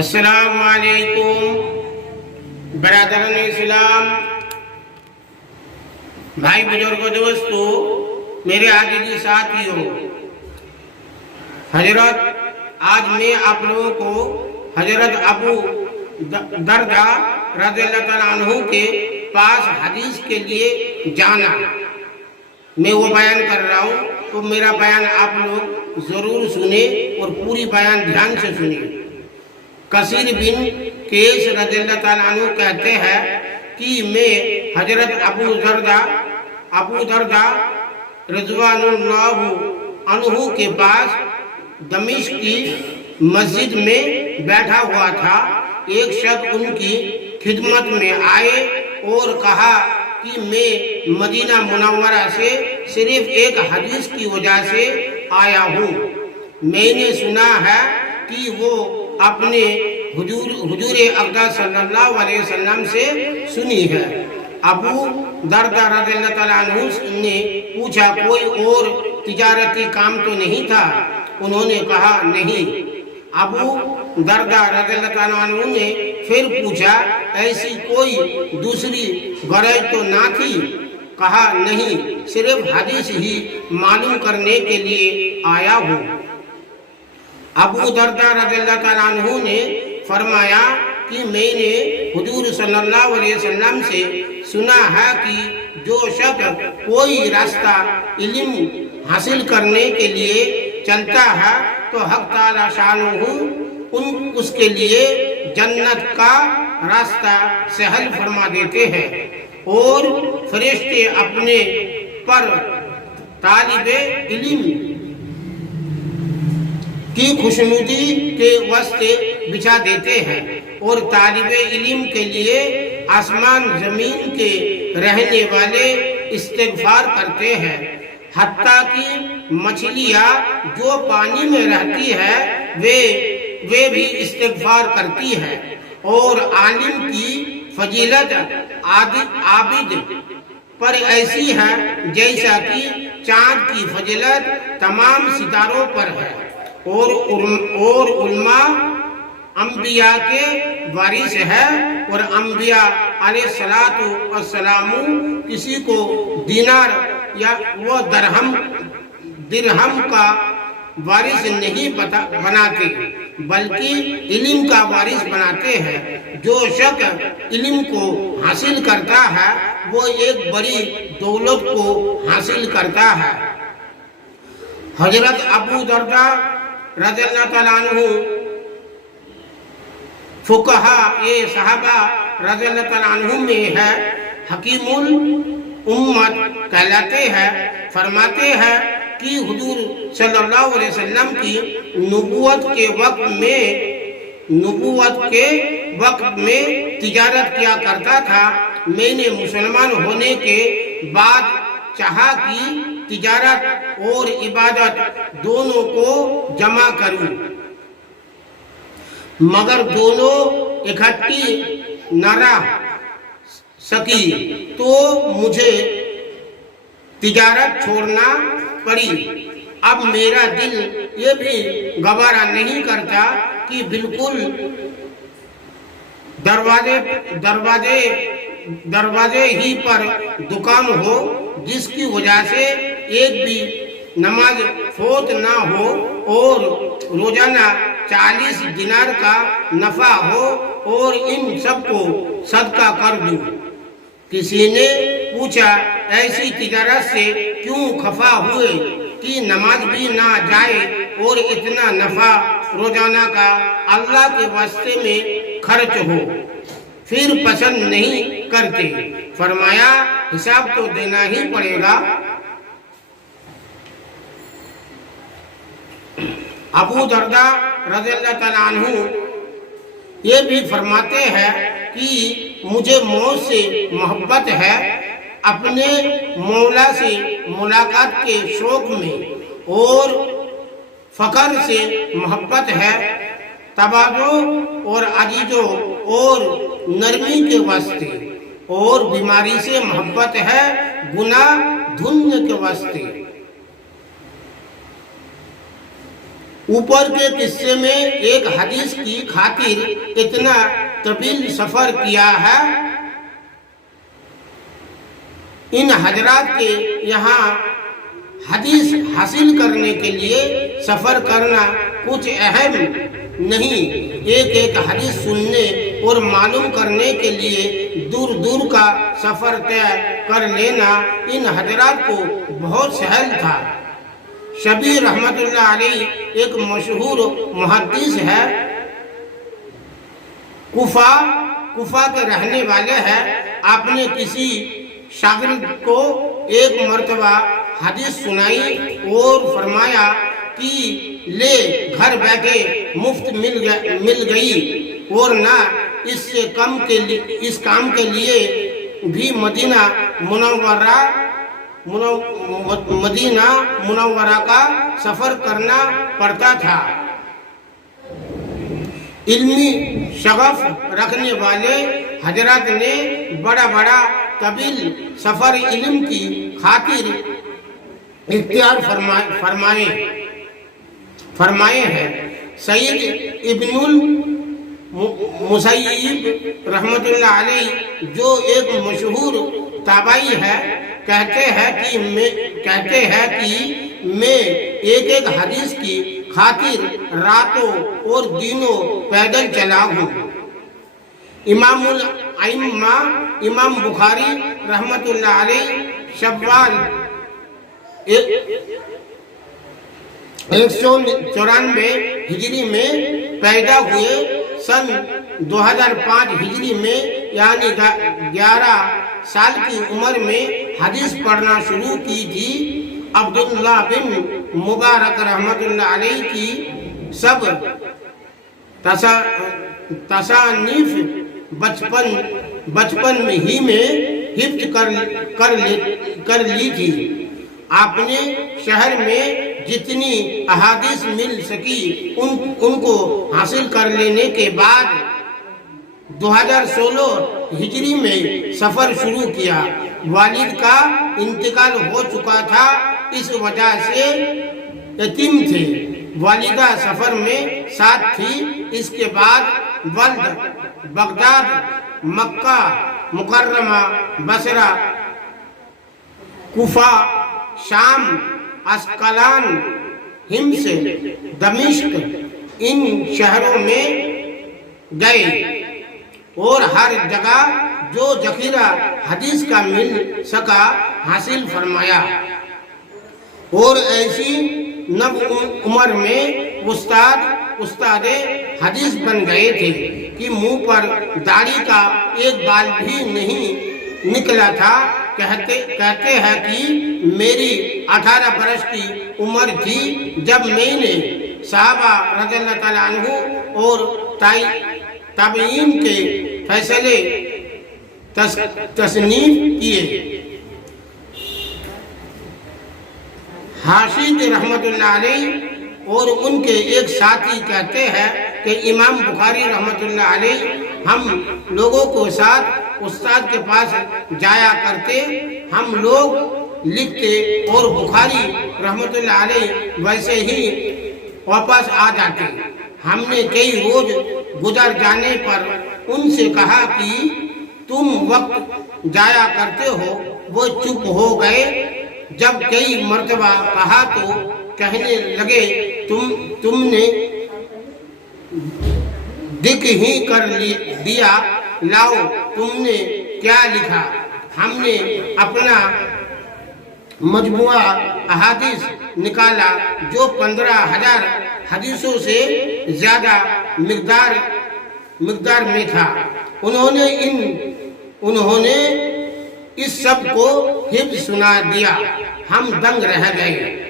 السلام علیکم برادران اسلام، بھائی بزرگوں، دوستو، میرے عزیز ساتھیوں، حضرت آج میں آپ لوگوں کو حضرت ابو دردہ رضی اللہ تعالیٰ عنہ کے پاس حدیث کے لیے جانا میں وہ بیان کر رہا ہوں، تو میرا بیان آپ لوگ ضرور سنیں اور پوری بیان دھیان سے سنیں۔ کثیر بن قیس رضی اللہ تعالیٰ عنہ کہتے ہیں کہ میں حضرت ابو دردہ رضوان اللہ عنہ کے پاس دمشق کی مسجد میں بیٹھا ہوا تھا۔ ایک شخص ان کی خدمت میں آئے اور کہا کہ میں مدینہ منورہ سے صرف ایک حدیث کی وجہ سے آیا ہوں، میں نے سنا ہے کہ وہ اپنے حضور اقدس صلی اللہ علیہ وسلم سے سنی ہے۔ ابو دردہ رضی اللہ تعالیٰ عنہ نے پوچھا کوئی اور تجارتی کام تو نہیں تھا؟ انہوں نے کہا نہیں۔ ابو دردہ رضی اللہ تعالیٰ عنہ نے پھر پوچھا ایسی کوئی دوسری غرض تو نہ تھی؟ کہا نہیں، صرف حدیث ہی معلوم کرنے کے لیے آیا ہوں۔ ابو دردہ رضی اللہ تعالیٰ عنہ نے فرمایا کہ میں نے حضور صلی اللہ علیہ وسلم سے سنا ہے کہ جو شخص کوئی راستہ علم حاصل کرنے کے لیے چلتا ہے تو حق تعالیٰ شانہ اس کے لیے جنت کا راستہ سہل فرما دیتے ہیں، اور فرشتے اپنے پر طالب علم کی خوشنودی کے واسطے بچھا دیتے ہیں، اور طالب علم کے لیے آسمان زمین کے رہنے والے استغفار کرتے ہیں، حتیٰ کہ مچھلیاں جو پانی میں رہتی ہے وہ بھی استغفار کرتی ہے، اور عالم کی فضیلت عابد پر ایسی ہے جیسا کہ چاند کی فضیلت تمام ستاروں پر ہے، اور علماء انبیاء کے وارث ہے، اور انبیاء علیہ السلام کسی کو دینار یا وہ درہم کا وارث نہیں بناتے بلکہ علم کا وارث بناتے ہیں۔ جو شخص علم کو حاصل کرتا ہے وہ ایک بڑی دولت کو حاصل کرتا ہے۔ حضرت ابو دردہ رضی اللہ تعالیٰ عنہ فقہا صحابہ رضی اللہ تعالیٰ عنہ میں ہے، حکیم الامت کہلاتے ہیں۔ فرماتے ہیں کہ حضور صلی اللہ علیہ وسلم کی نبوت کے وقت میں تجارت کیا کرتا تھا۔ میں نے مسلمان ہونے کے بعد چاہا کہ تجارت اور عبادت دونوں کو جمع کروں، مگر دونوں اکٹھی نہ رہ سکی تو مجھے تجارت چھوڑنا پڑی۔ اب میرا دل یہ بھی گوارا نہیں کرتا کہ بالکل دروازے ہی پر دکان ہو جس کی وجہ سے ایک بھی نماز فوت نہ ہو، اور روزانہ 40 دینار کا نفع ہو، اور ان سب کو صدقہ کر دوں۔ کسی نے پوچھا ایسی تجارت سے کیوں خفا ہوئے کہ نماز بھی نہ جائے اور اتنا نفع روزانہ کا اللہ کے واسطے میں خرچ ہو، پھر پسند نہیں کرتے؟ فرمایا حساب تو دینا ہی پڑے گا۔ ابو دردہ رضی اللہ تعالیٰ عنہ یہ بھی فرماتے ہیں کہ مجھے موت سے محبت ہے، اپنے مولا سے ملاقات کے شوق میں، اور فقر سے محبت ہے، تواضع اور عجیزوں اور نرمی کے واسطے، اور بیماری سے محبت ہے، گناہ دھلنے کے واسطے۔ اوپر کے قصے میں ایک حدیث کی خاطر اتنا طویل سفر کیا ہے۔ ان حضرات کے یہاں حدیث حاصل کرنے کے لیے سفر کرنا کچھ اہم نہیں، ایک حدیث سننے اور معلوم کرنے کے لیے دور دور کا سفر طے کر لینا ان حضرات کو بہت سہل تھا۔ شبیر رحمت اللہ علیہ ایک مشہور محدث ہے، کوفہ کے رہنے والے ہیں۔ آپ نے کسی شاگرد کو ایک مرتبہ حدیث سنائی اور فرمایا کہ لے گھر بیٹھے مفت مل گئی، اور نہ اس سے کم اس کام کے لیے بھی مدینہ منورہ کا سفر کرنا پڑتا تھا۔ علمی شغف رکھنے والے حضرات نے بڑا طویل سفر علم کی خاطر اختیار فرمائے ہیں۔ سید ابن المسیب رحمت اللہ علیہ جو ایک مشہور تابعی ہے، کہتے ہیں کہ میں ایک حدیث کی خاطر راتوں اور دنوں پیدل چلا ہوں۔ امام الائمہ امام بخاری رحمت اللہ علیہ شوال 194 ہجری میں پیدا ہوئے۔ سن 2005 ہجری میں یعنی 11 سال کی عمر میں حدیث پڑھنا شروع کی تھی۔ عبداللہ بن مبارک رحمت اللہ علیہ کی سب تصانیف بچپن میں ہی میں حفظ کر لی تھی۔ آپ نے شہر میں جتنی احادیث مل سکی ان کو حاصل کر لینے کے بعد 2016 ہجری میں سفر شروع کیا۔ والد کا انتقال ہو چکا تھا، اس وجہ سے یتیم تھے۔ والدہ سفر میں ساتھ تھی۔ اس کے بعد ولد بغداد، مکہ مکرمہ، بصرہ، کوفہ، شام، اسقلان، حمص، دمشق ان شہروں میں گئے اور ہر جگہ جو ذخیرہ حدیث کا مل سکا حاصل فرمایا، اور ایسی نو عمر میں استاد حدیث بن گئے تھے کہ منہ پر داڑھی کا ایک بال بھی نہیں نکلا تھا۔ کہتے ہیں کہ میری 18 برس کی عمر تھی جب میں نے صحابہ رضی اللہ تعالیٰ عنہ اور تابعین کے فیصلے تصنیف کیے۔ حاشد رحمت اللہ علیہ اور ان کے ایک ساتھی کہتے ہیں کہ امام بخاری رحمت اللہ علیہ ہم لوگوں کو ساتھ استاد کے پاس جایا کرتے، ہم لوگ لکھتے اور بخاری رحمت اللہ علیہ ویسے ہی واپس آ جاتے۔ ہم نے کئی روز گزر جانے پر ان سے کہا کہ تم وقت جایا کرتے ہو، وہ چپ ہو گئے۔ جب کئی مرتبہ کہا تو کہنے لگے تم نے دکھ ہی کر دیا، لاؤ تم نے کیا لکھا۔ ہم نے اپنا مجموعہ احادیث نکالا جو 15,000 حدیثوں سے زیادہ مقدار میں تھا۔ انہوں نے اس سب کو حفظ سنا دیا، ہم دنگ رہ گئے۔